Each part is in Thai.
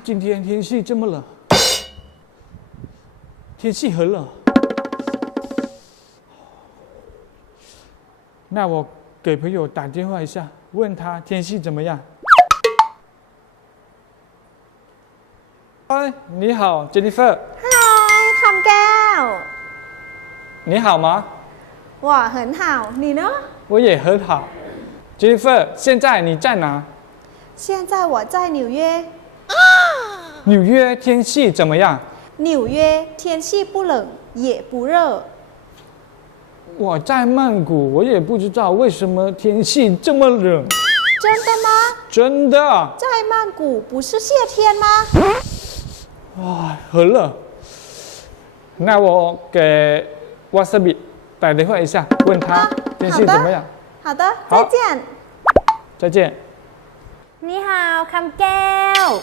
今天天气这么冷，天气很冷。那我给朋友打电话一下，问他天气怎么样。嗨，你好，Jennifer。嗨，Hi，你好吗？我很好，你呢？我也很好。Jennifer，现在你在哪？现在我在纽约。纽约天气怎么样？纽约天气不冷也不热。我在曼谷，我也不知道为什么天气这么冷。真的吗？真的。在曼谷不是夏天吗？哇，很热。那我给 Wasabi 打电话一下，问他天气怎么样。好的。好的。再见。再见。你好，come gal。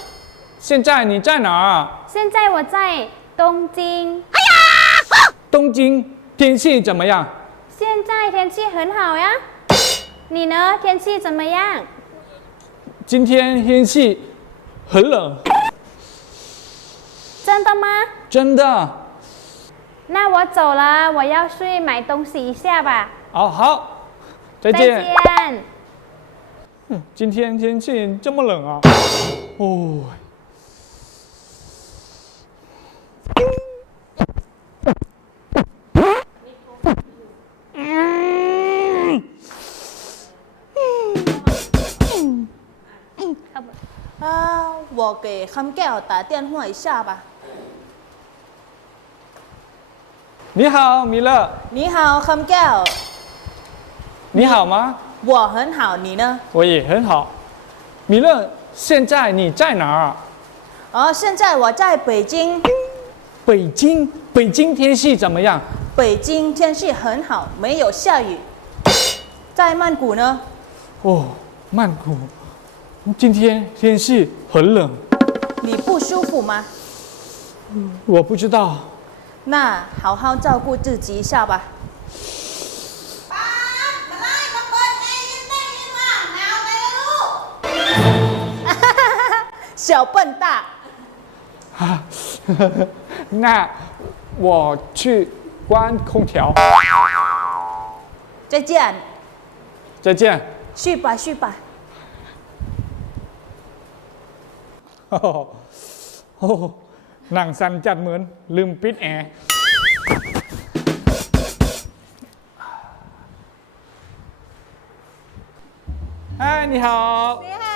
现在你在哪儿？现在我在东京，哎呀东京天气怎么样？现在天气很好呀。你呢？天气怎么样？今天天气很冷，真的吗？真的。那我走了，我要去买东西一下吧。哦好，再再见。见。嗯今天天气这么冷啊！哦。啊，我给康格尔打电话一下吧。你好，米勒。你好，康格尔。你好吗？我很好，你呢？我也很好。米勒，现在你在哪儿？哦，现在我在北京。北京，北京天气怎么样？北京天气很好，没有下雨。在曼谷呢？哦，曼谷。今天天气很冷，你不舒服吗我不知道。那好好照顾自己一下吧。小笨蛋，啊，那我去关空调。再见，再见。去吧去吧。 โอ้โหนังสันจัดเหมือนลืมปิดแอร์ อ่านี่ฮา สวัสดีค่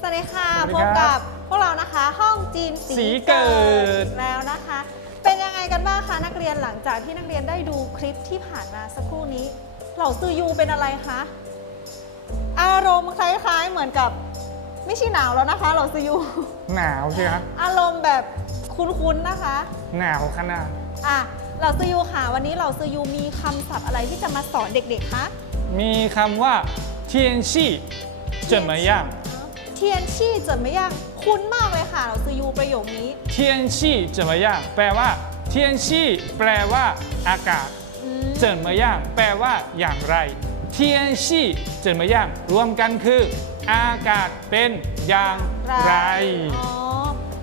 สวัสดีค่ะพบครักับพวกเรานะคะ ห้องจีนสีเกิเดแล้วนะคะ เป็นยังไงกันบ้างคะนักเรียนหลังจากที่นักเรียนได้ดูคลิปที่ผ่านมาสักครู่นี้ เหล่าซือยูเป็นอะไรคะ อารมณ์คล้ายๆเหมือนกับ ไม่ใช่หนาวแล้วนะคะ เราซิยูหนาวใช่ไหมอารมณ์แบบคุ้นๆนะคะ หนาวขนาดอะเราซิยูค่ะวันนี้เราซิยูมีคำศัพท์อะไรที่จะมาสอนเด็กๆคะมีคำว่าเทียนชี่เจินมายางเทียนชี่เจิไม่ยากคุ้นมากเลยค่ะ เราซิยูประโยคนี้เทียนชี่เจินมายางแปลว่าเทียนชี่แปลว่าอากาศ อืม เจินมายางแปลว่าอย่างไร เทียนชี่怎么样รวมกันคือ อากาศเป็นอย่างไร อ๋อ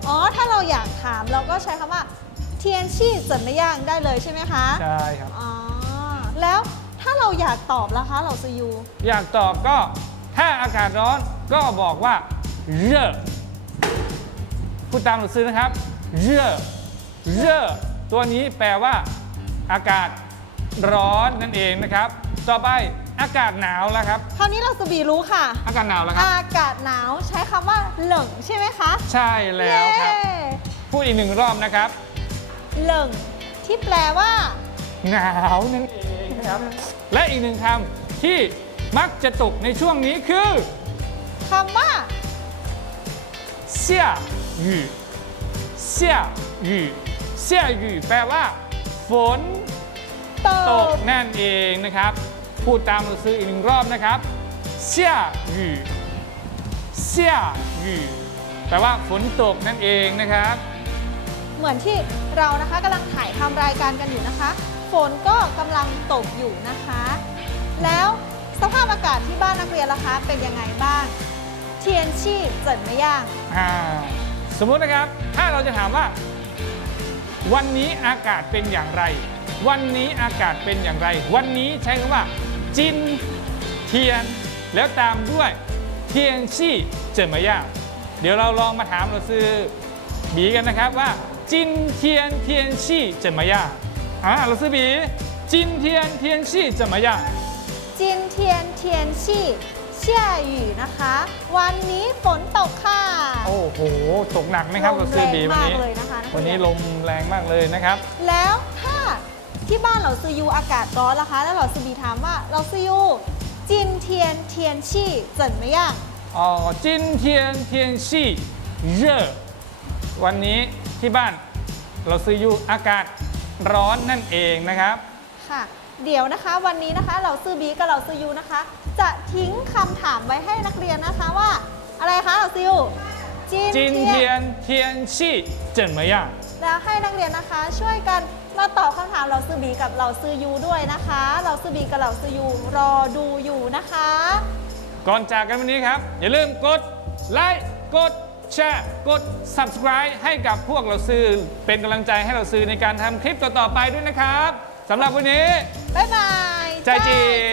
อ๋อ ถ้าเราอยากถามเราก็ใช้คำว่า เทียนชี่เจิดไม่ย่างได้เลยใช่ไหมคะ ใช่ครับ อ๋อ แล้วถ้าเราอยากตอบล่ะคะเราซยู อยากตอบก็ถ้าอากาศร้อนก็บอกว่าเร่อพูดตามหนังสือนะครับเร่อเร่อตัวนี้แปลว่า อากาศร้อนนั่นเองนะครับ ต่อไป อากาศหนาวแล้วครับ คราวนี้เราสบีรู้ค่ะ อากาศหนาวแล้วครับ อากาศหนาวใช้คำว่าเหลิงใช่ไหมคะใช่แล้วครับพูดอีกหนึ่งรอบนะครับ เหลิงที่แปลว่า หนาวนั่นเองะครับ และอีกหนึ่งคำที่มักจะตกในช่วงนี้คือ คำว่า เสี่ยหยู่เสี่ยหยู่เสี่ยหยู่แปลว่า ฝนตตกกนั่นเองนะครับ พูดตามเราซื้ออีกหนึ่งรอบนะครับเซี่ยหยู่เซี่ยหยู่แปลว่าฝนตกนั่นเองนะครับ เหมือนที่เรานะคะกำลังถ่ายทำรายการกันอยู่นะคะ ฝนก็กำลังตกอยู่นะคะ แล้วสภาพอากาศที่บ้านนักเรียนล่ะคะเป็นยังไงบ้างเทียนชี่เจิดไม่ย่างอ่าสมมุตินะครับถ้าเราจะถามว่า วันนี้อากาศเป็นอย่างไร วันนี้อากาศเป็นอย่างไร วันนี้ใช้คำว่า จินเทียน แล้วตามด้วยเทียนชี่เจินมาย่างเดี๋ยวเราลองมาถามเราซื้อบีกันนะครับว่า จินเทียนเทียนชี่เจินมาย่างอ่าเราซื้อบีจินเทียนเทียนชี่เจินมาย่างจินเทียนเทียนชี่เชี่ยหยู่นะคะ วันนี้ฝนตกค่ะโอ้โหตกหนักไหมครับลมเราซื้อบีวันนี้แรงมากเลยนะคะนักเรียนวันนี้ลมแรงมากเลยนะครับ แล้วถ้า ที่บ้านเราซื้อยูอากาศร้อนล่ะคะ แล้วเราซื้อบีถามว่าเราซื้อยูจินเทียนเทียนชี่เจินไม่ย่าง อ๋อ今天天气热วันนี้ที่บ้านเราซื้ออยู่อากาศร้อนนั่นเองนะครับ ค่ะ เดี๋ยวนะคะวันนี้นะคะเราซื้อบีกับเราซื้อยูนะคะ จะทิ้งคำถามไว้ให้นักเรียนนะคะว่า อะไรคะเราซื้อยูจิน 今 เทียน 天天气怎么样 แล้วให้นักเรียนนะคะ ช่วยกัน มาตอบคำถามเราซื้อบีกับเราซื้อยูด้วยนะคะ เราซื้อบีกับเราซื้อยูรอดูอยู่นะคะ ก่อนจากกันวันนี้ครับ อย่าลืมกดไลค์กดแชร์กด subscribe ให้กับพวกเราซื้อเป็นกำลังใจให้เราซื้อในการทำคลิปต่อๆไปด้วยนะครับสำหรับวันนี้ บ๊ายบาย ใจจีน